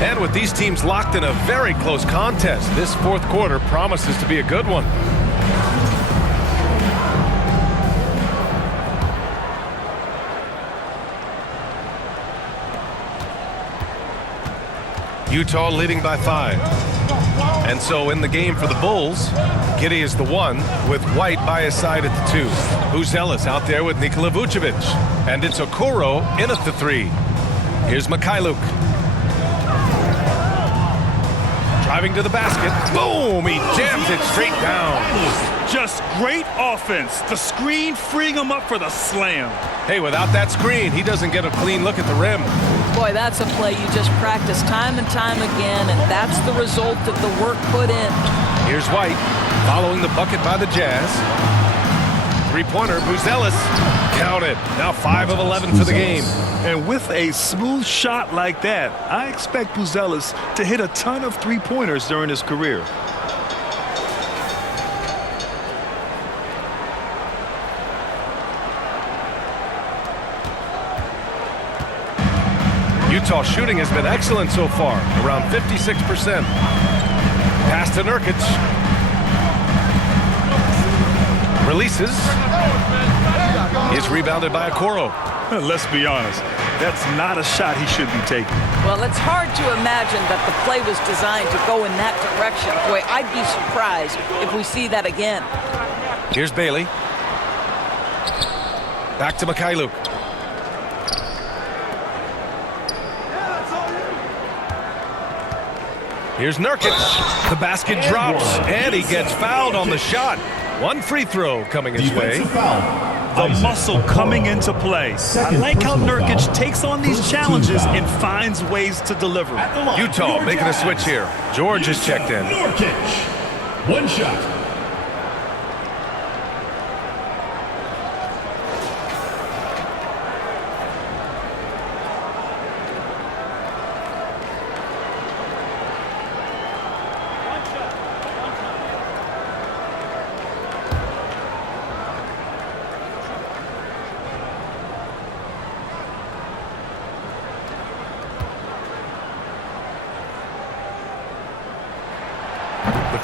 And with these teams locked in a very close contest, this fourth quarter promises to be a good one. Utah leading by 5. And so in the game for the Bulls, Giddey is the 1 with White by his side at the 2. Buzelis out there with Nikola Vucevic. And it's Okoro in at the 3. Here's Mikhailuk. Driving to the basket. Boom! He jams it straight down. Just great offense. The screen freeing him up for the slam. Hey, without that screen, he doesn't get a clean look at the rim. Boy, that's a play you just practice time and time again, and that's the result of the work put in. Here's White, following the bucket by the Jazz. Three-pointer, Buzelis. Counted. Now 5 of 11 for the game. And with a smooth shot like that, I expect Buzelis to hit a ton of three-pointers during his career. Utah shooting has been excellent so far, around 56%. Pass to Nurkic. Releases. Is rebounded by Okoro. Let's be honest, that's not a shot he should be taking. Well, it's hard to imagine that the play was designed to go in that direction. Boy, I'd be surprised if we see that again. Here's Bailey. Back to Mikhailuk. Here's Nurkic. The basket drops, and he gets fouled on the shot. One free throw coming his way. The muscle coming into play. I like how Nurkic takes on these challenges and finds ways to deliver. Utah making a switch here. George is checked in. Nurkic. One shot.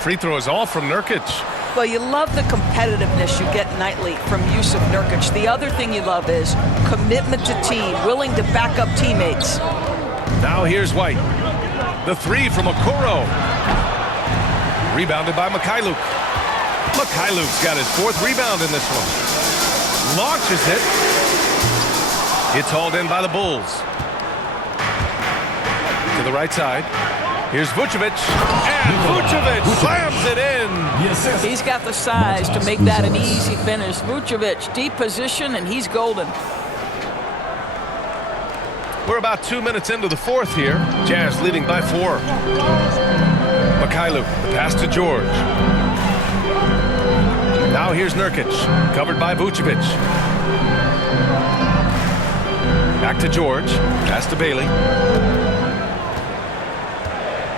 Free throw is all from Nurkic. Well, you love the competitiveness you get nightly from Yusuf Nurkic. The other thing you love is commitment to team, willing to back up teammates. Now here's White. The 3 from Okoro. Rebounded by Mikhailuk. Mikhailuk's got his 4th rebound in this one. Launches it. It's hauled in by the Bulls. To the right side. Here's Vucevic, and Vucevic slams it in. He's got the size to make that an easy finish. Vucevic, deep position, and he's golden. We're about 2 minutes into the fourth here. Jazz leading by 4. Mikhailuk, the pass to George. Now here's Nurkic, covered by Vucevic. Back to George, pass to Bailey.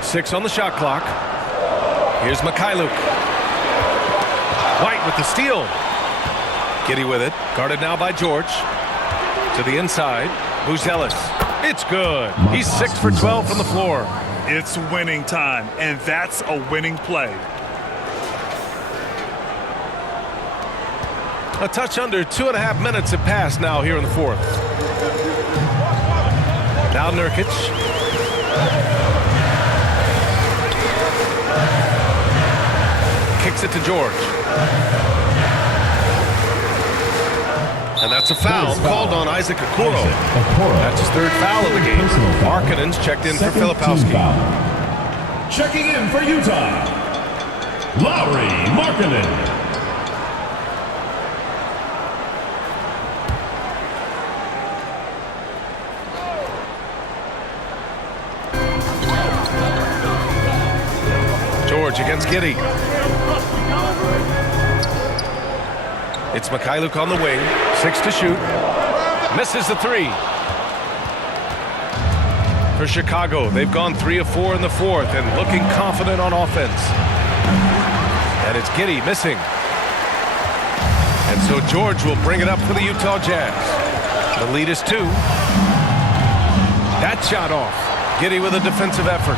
6 on the shot clock. Here's Mikhailuk. White with the steal. Giddey with it. Guarded now by George. To the inside. Buzelis. It's good. He's 6 for 12 from the floor. It's winning time, and that's a winning play. A touch under 2.5 minutes have passed now here in the fourth. Now Nurkic. Kicks it to George. And that's a foul called on Isaac Okoro. That's his 3rd foul of the game. Markkanen's checked in for Filipowski. Checking in for Utah, Lauri Markkanen. George against Giddey. It's Mikhailuk on the wing. 6 to shoot. Misses the 3. For Chicago, they've gone 3 of 4 in the fourth and looking confident on offense. And it's Giddey missing. And so George will bring it up for the Utah Jazz. The lead is 2. That shot off. Giddey with a defensive effort.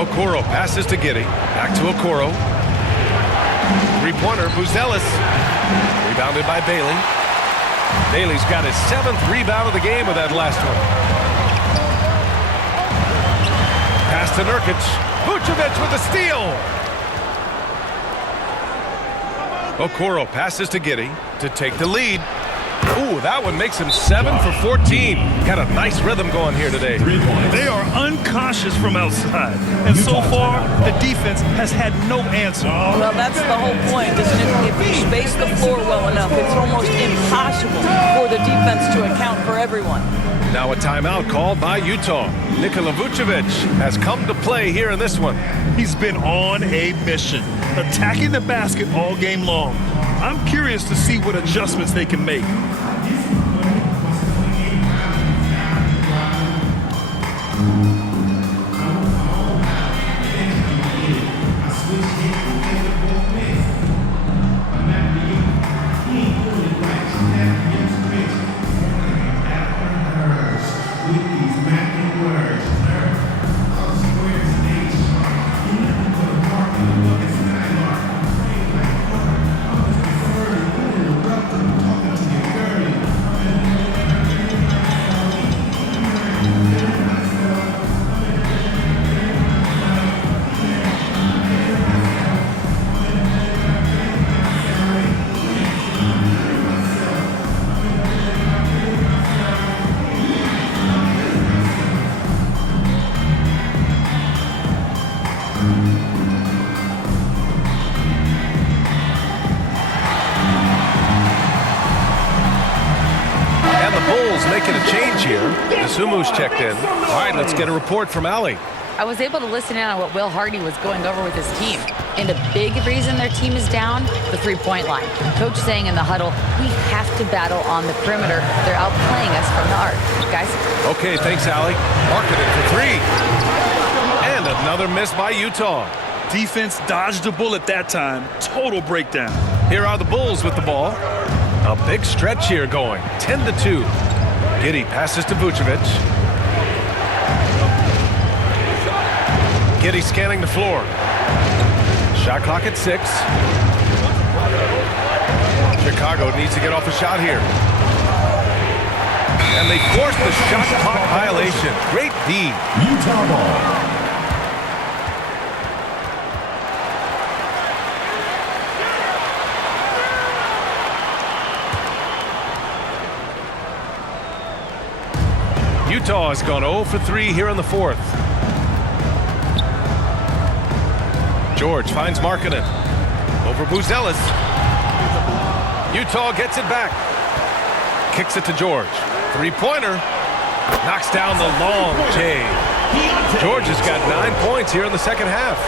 Okoro passes to Giddey. Back to Okoro. Three-pointer, Buzelis. Rebounded by Bailey. Bailey's got his 7th rebound of the game with that last one. Pass to Nurkic. Vucevic with the steal. Okoro passes to Giddey to take the lead. Ooh, that one makes him 7 for 14. Got a nice rhythm going here today. They are unconscious from outside. And so far, the defense has had no answer. Well, that's the whole point, isn't it? If you space the floor well enough, it's almost impossible for the defense to account for everyone. Now a timeout called by Utah. Nikola Vucevic has come to play here in this one. He's been on a mission, attacking the basket all game long. I'm curious to see what adjustments they can make. Making a change here. Sumu's checked in. All right, let's get a report from Allie. I was able to listen in on what Will Hardy was going over with his team. And a big reason their team is down, the three-point line. Coach saying in the huddle, we have to battle on the perimeter. They're outplaying us from the arc. Guys? Okay, thanks, Allie. Marketed for 3. And another miss by Utah. Defense dodged a bullet that time. Total breakdown. Here are the Bulls with the ball. A big stretch here going. 10-2. Giddey passes to Vucevic. Giddey scanning the floor. Shot clock at 6. Chicago needs to get off a shot here. And they force the shot clock violation. Great D. Utah ball. Utah has gone 0 for 3 here in the 4th. George finds Markkanen. Over Buzelis. Utah gets it back. Kicks it to George. Three-pointer. Knocks down the long J. George has got 9 points here in the second half.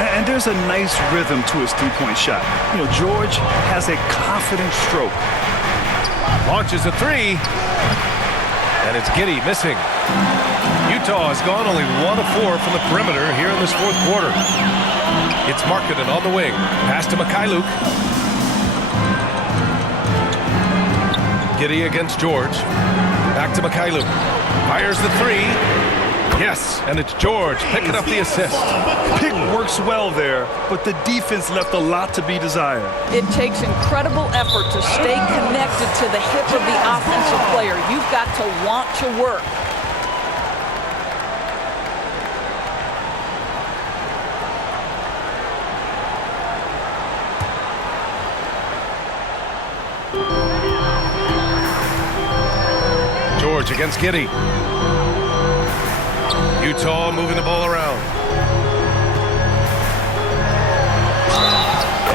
And there's a nice rhythm to his three-point shot. You know, George has a confident stroke. Launches a 3. And it's Giddey missing. Utah has gone only 1 of 4 from the perimeter here in this 4th quarter. It's Markkanen on the wing. Pass to Mikhailuk. Giddey against George. Back to Mikhailuk. Fires the 3. Yes, and it's George picking up the assist. Pick works well there, but the defense left a lot to be desired. It takes incredible effort to stay connected to the hip of the offensive player. You've got to want to work. George against Giddey. Utah moving the ball around.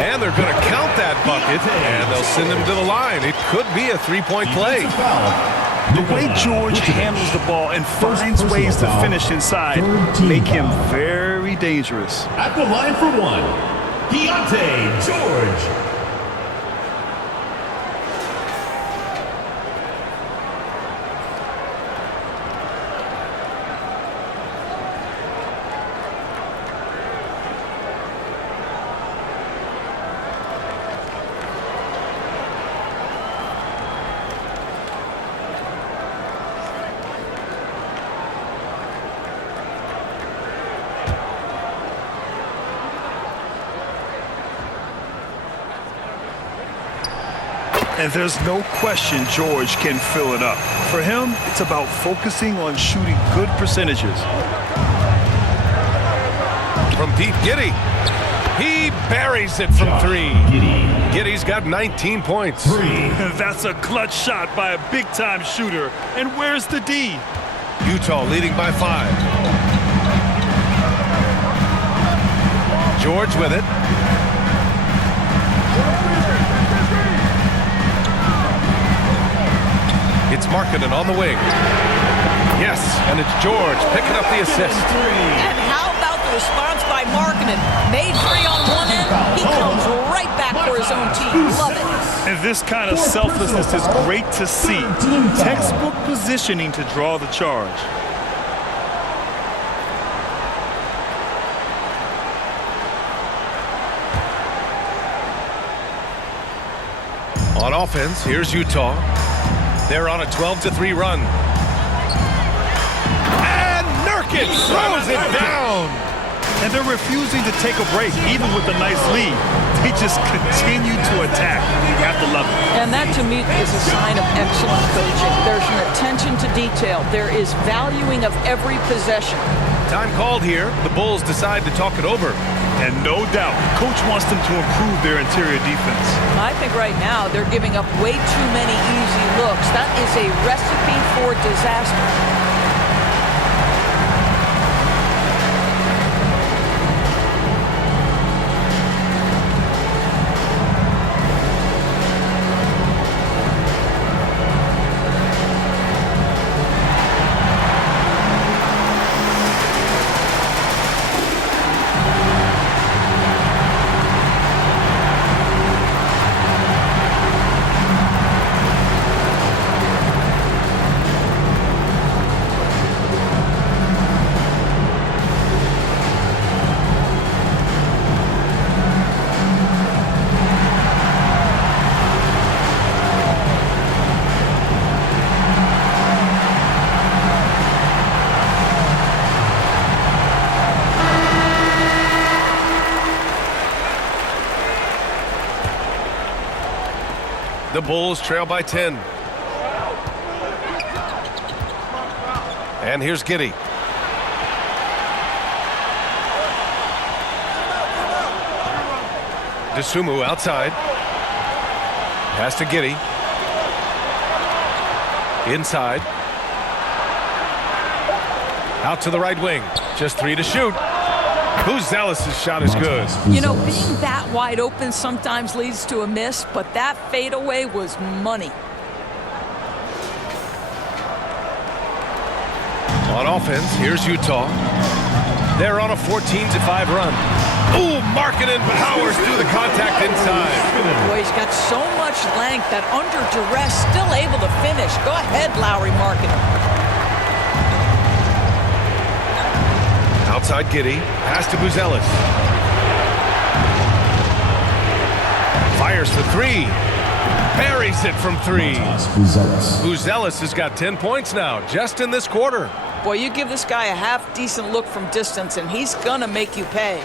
And they're going to count that bucket, and they'll send him to the line. It could be a three-point play. The way George handles the ball and finds ways to finish inside make him very dangerous. At the line for 1, Deontay George. And there's no question George can fill it up. For him, it's about focusing on shooting good percentages. From deep, Giddey. He buries it from three. Giddey's got 19 points. That's a clutch shot by a big-time shooter. And where's the D? Utah leading by 5. George with it. It's Markkanen on the wing. Yes, and it's George picking up the assist. And how about the response by Markkanen? Made 3 on one end. He comes right back for his own team. Love it. And this kind of selflessness is great to see. Textbook positioning to draw the charge. On offense, here's Utah. They're on a 12-3 run. And Nurkic throws it down. And they're refusing to take a break, even with a nice lead. They just continue to attack. You have to love it. And that, to me, is a sign of excellent coaching. There's an attention to detail. There is valuing of every possession. Time called here. The Bulls decide to talk it over. And no doubt, coach wants them to improve their interior defense. I think right now they're giving up way too many easy looks. That is a recipe for disaster. The Bulls trail by 10. And here's Giddey. DeSumo outside. Pass to Giddey. Inside. Out to the right wing. Just 3 to shoot. Zealous' shot is good. You know, being that wide open sometimes leads to a miss, but that fadeaway was money. On offense, here's Utah. They're on a 14-5 run. Ooh, Markkanen powers through the contact inside. Boy, he's got so much length that under duress, still able to finish. Go ahead, Lauri Markkanen. Outside Giddey, pass to Zealous. Fires for 3. Buries it from 3. Zealous has got 10 points now, just in this quarter. Boy, you give this guy a half-decent look from distance, and he's gonna make you pay.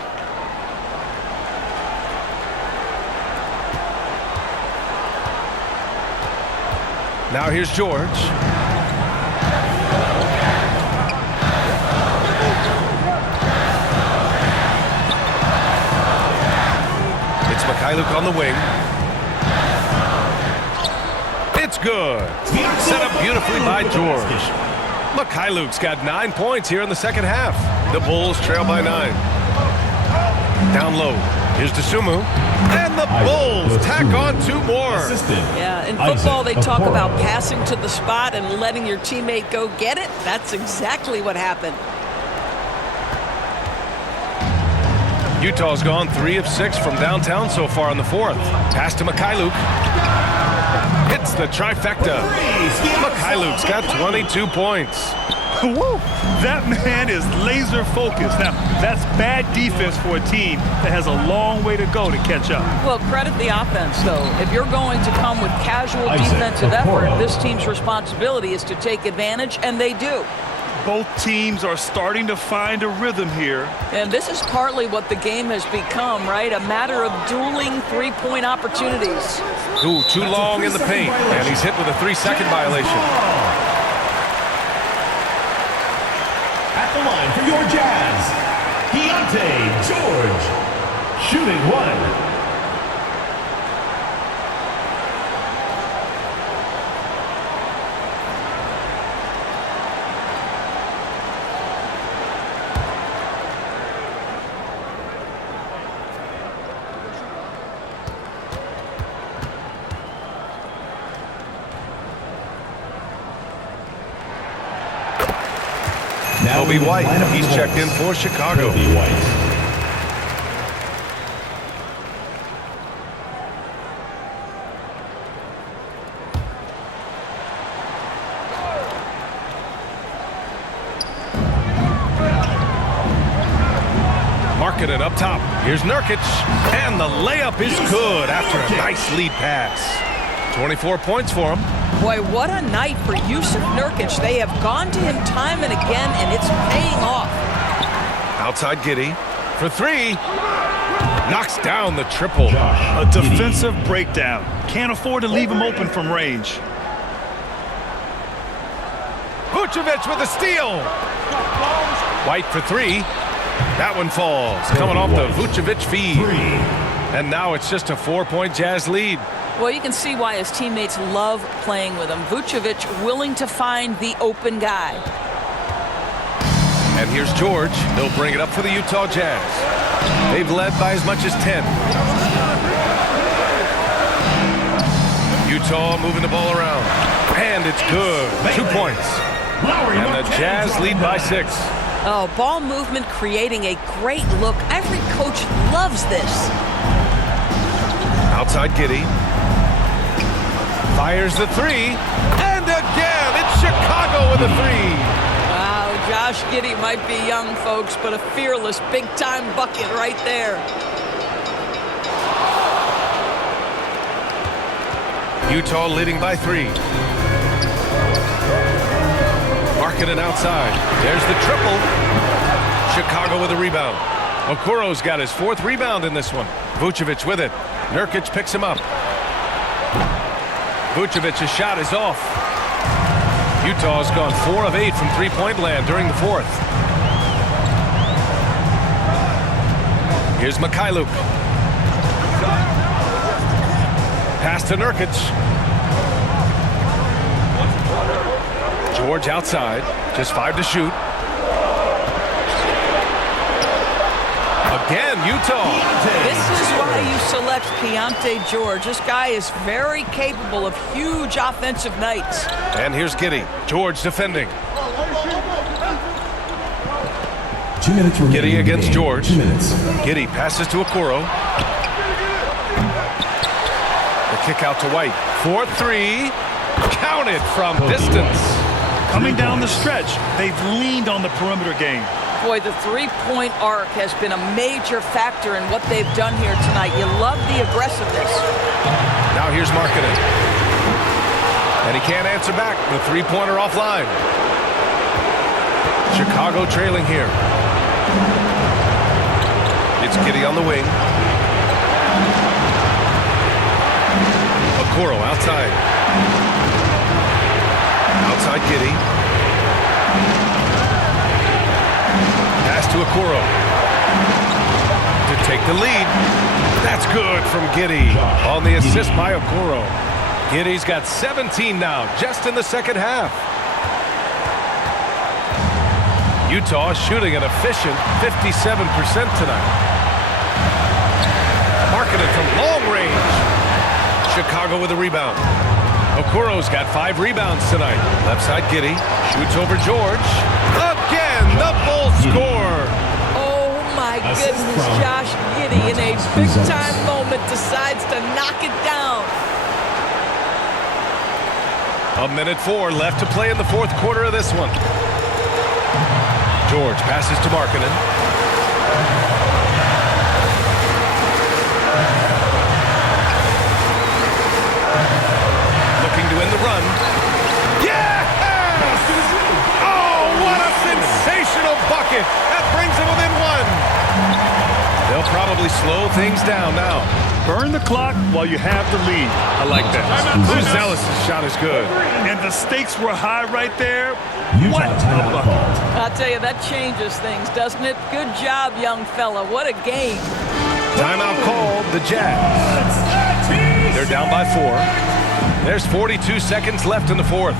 Now here's George. Mikhailuk on the wing. It's good. Set up beautifully by George. Mikhailuk's got 9 points here in the second half. The Bulls trail by 9. Down low. Here's DeSumo. And the Bulls tack on 2 more. Yeah, in football they talk about passing to the spot and letting your teammate go get it. That's exactly what happened. Utah's gone 3 of 6 from downtown so far in the 4th. Pass to Mikhailuk. Hits the trifecta. Mikhailuk's got 22 points. Woo! That man is laser focused. Now, that's bad defense for a team that has a long way to go to catch up. Well, credit the offense, though. If you're going to come with casual defensive effort, this team's responsibility is to take advantage, and they do. Both teams are starting to find a rhythm here. And this is partly what the game has become, right? A matter of dueling three-point opportunities. Ooh, too long in the paint, and he's hit with a 3-second violation. At the line for your Jazz, Keontae George, shooting 1. Kobe White, he's checked in for Chicago. Kobe White. Markkanen up top. Here's Nurkic, and the layup is good after a nice lead pass. 24 points for him. Boy, what a night for Jusuf Nurkic. They have gone to him time and again, and it's paying off. Outside Giddey for 3. Knocks down the triple. A defensive breakdown. Can't afford to leave him open from range. Vucevic with a steal. White for 3. That one falls. Coming off the Vucevic feed. And now it's just a 4-point Jazz lead. Well, you can see why his teammates love playing with him. Vucevic willing to find the open guy. And here's George. He'll bring it up for the Utah Jazz. They've led by as much as 10. Utah moving the ball around. And it's good. 2 points. And the Jazz lead by 6. Oh, ball movement creating a great look. Every coach loves this. Outside Giddey. Fires the 3. And again, it's Chicago with a 3. Wow, Josh Giddey might be young, folks, but a fearless big-time bucket right there. Utah leading by 3. Markkanen outside. There's the triple. Chicago with a rebound. Okoro's got his 4th rebound in this one. Vucevic with it. Nurkic picks him up. Vucevic's shot is off. Utah's gone 4 of 8 from three-point land during the 4th. Here's Mikhailuk. Pass to Nurkic. George outside. Just 5 to shoot. Again, Utah. This is why you select Keontae George. This guy is very capable of huge offensive nights. And here's Giddey. George defending. 2 minutes remaining. Giddey against George. 2 minutes. Giddey passes to Okoro. The kick out to White. 4-3. Counted from distance. Coming down the stretch, they've leaned on the perimeter game. Boy, the three-point arc has been a major factor in what they've done here tonight. You love the aggressiveness. Now here's Markkanen. And he can't answer back. The three-pointer offline. Chicago trailing here. It's Giddey on the wing. Okoro outside. Outside Giddey. Pass to Okoro. To take the lead. That's good from Giddey on the assist by Okoro. Giddey's got 17 now, just in the second half. Utah shooting an efficient 57% tonight. Markkanen from long range. Chicago with a rebound. Okoro's got 5 rebounds tonight. Left side Giddey. Shoots over George. Again, the Bulls score. Oh my goodness, Josh Giddey in a big-time moment decides to knock it down. 1:04 left to play in the 4th quarter of this one. George passes to Markkanen. Looking to end the run. Yes! Oh, what a it. That brings them within one. They'll probably slow things down now. Burn the clock while you have the lead. I like that. Zealous' shot is good. And the stakes were high right there. Utah What a timeout bucket. called. I'll tell you, that changes things, doesn't it? Good job, young fella. What a game. Timeout called, the Jazz. They're down by 4. There's 42 seconds left in the fourth.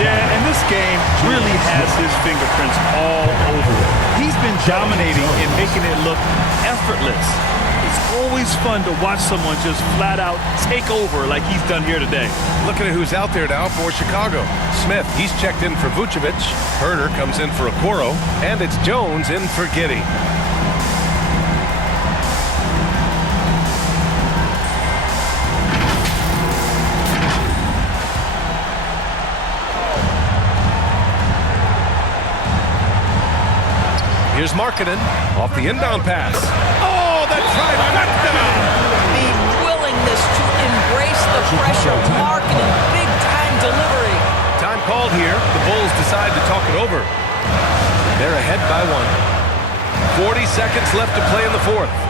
Yeah, and this game really has his fingerprints all over it. He's been dominating and making it look effortless. It's always fun to watch someone just flat out take over like he's done here today. Looking at who's out there now for Chicago. Smith, he's checked in for Vucevic. Herter comes in for Okoro. And it's Jones in for Giddey. Here's Markkanen off the inbound pass. Oh, that tried knockdown. The willingness to embrace the pressure. Markkanen, big-time delivery. Time called here. The Bulls decide to talk it over. They're ahead by 1. 40 seconds left to play in the fourth.